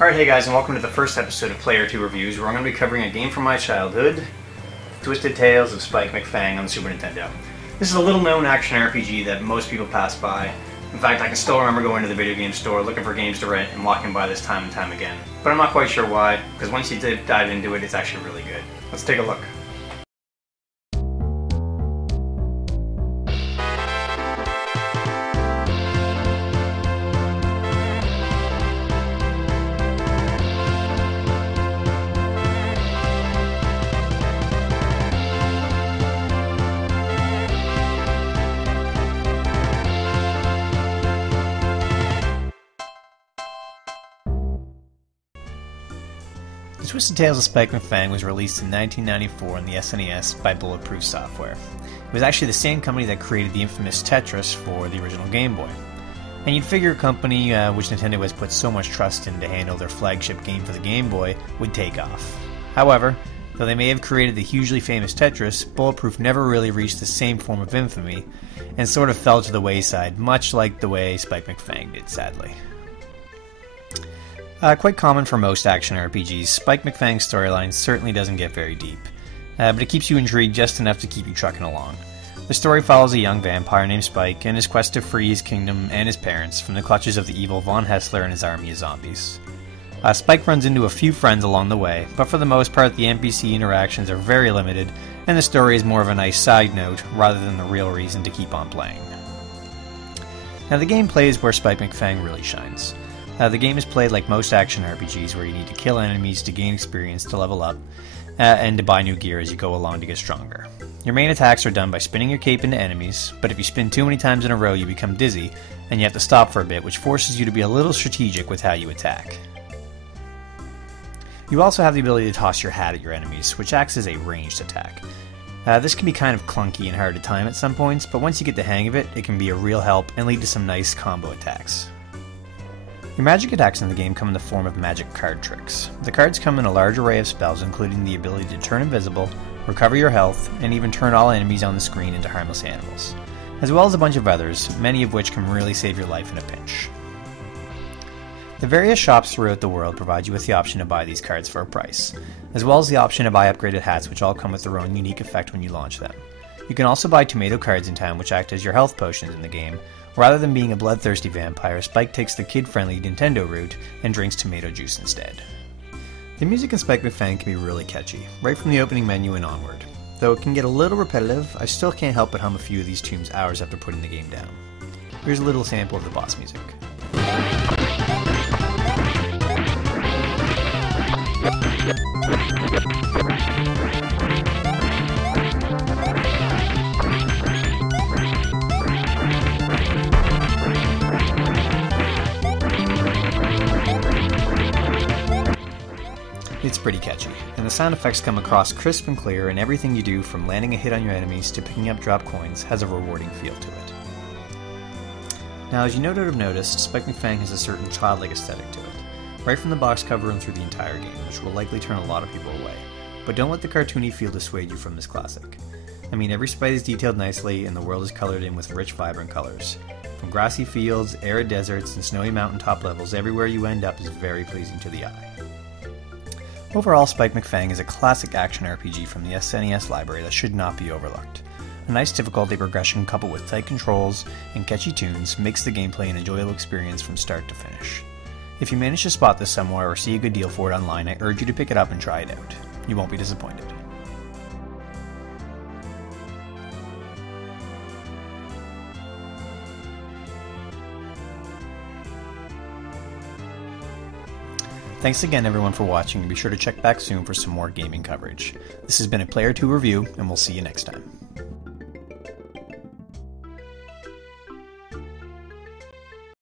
Alright, hey guys, and welcome to the first episode of Player 2 Reviews, where I'm going to be covering a game from my childhood, Twisted Tales of Spike McFang on the Super Nintendo. This is a little-known action RPG that most people pass by. In fact, I can still remember going to the video game store, looking for games to rent, and walking by this time and time again. But I'm not quite sure why, because once you dive into it, it's actually really good. Let's take a look. Twisted Tales of Spike McFang was released in 1994 on the SNES by Bulletproof Software. It was actually the same company that created the infamous Tetris for the original Game Boy. And you'd figure a company which Nintendo has put so much trust in to handle their flagship game for the Game Boy would take off. However, though they may have created the hugely famous Tetris, Bulletproof never really reached the same form of infamy, and sort of fell to the wayside, much like the way Spike McFang did, sadly. Quite common for most action RPGs, Spike McFang's storyline certainly doesn't get very deep, but it keeps you intrigued just enough to keep you trucking along. The story follows a young vampire named Spike and his quest to free his kingdom and his parents from the clutches of the evil Von Hessler and his army of zombies. Spike runs into a few friends along the way, but for the most part the NPC interactions are very limited, and the story is more of a nice side note rather than the real reason to keep on playing. Now the gameplay is where Spike McFang really shines. The game is played like most action RPGs, where you need to kill enemies to gain experience to level up, and to buy new gear as you go along to get stronger. Your main attacks are done by spinning your cape into enemies, but if you spin too many times in a row you become dizzy, and you have to stop for a bit, which forces you to be a little strategic with how you attack. You also have the ability to toss your hat at your enemies, which acts as a ranged attack. This can be kind of clunky and hard to time at some points, but once you get the hang of it, it can be a real help and lead to some nice combo attacks. Your magic attacks in the game come in the form of magic card tricks. The cards come in a large array of spells, including the ability to turn invisible, recover your health, and even turn all enemies on the screen into harmless animals, as well as a bunch of others, many of which can really save your life in a pinch. The various shops throughout the world provide you with the option to buy these cards for a price, as well as the option to buy upgraded hats, which all come with their own unique effect when you launch them. You can also buy tomato cards in town, which act as your health potions in the game. Rather than being a bloodthirsty vampire, Spike takes the kid-friendly Nintendo route and drinks tomato juice instead. The music in Spike McFang can be really catchy, right from the opening menu and onward. Though it can get a little repetitive, I still can't help but hum a few of these tunes hours after putting the game down. Here's a little sample of the boss music. It's pretty catchy, and the sound effects come across crisp and clear, and everything you do, from landing a hit on your enemies to picking up drop coins, has a rewarding feel to it. Now, as you no doubt have noticed, Spike McFang has a certain childlike aesthetic to it, right from the box cover and through the entire game, which will likely turn a lot of people away. But don't let the cartoony feel dissuade you from this classic. I mean, every sprite is detailed nicely, and the world is colored in with rich, vibrant colors. From grassy fields, arid deserts, and snowy mountaintop levels, everywhere you end up is very pleasing to the eye. Overall, Spike McFang is a classic action RPG from the SNES library that should not be overlooked. A nice difficulty progression coupled with tight controls and catchy tunes makes the gameplay an enjoyable experience from start to finish. If you manage to spot this somewhere or see a good deal for it online, I urge you to pick it up and try it out. You won't be disappointed. Thanks again everyone for watching, and be sure to check back soon for some more gaming coverage. This has been a Player 2 review, and we'll see you next time.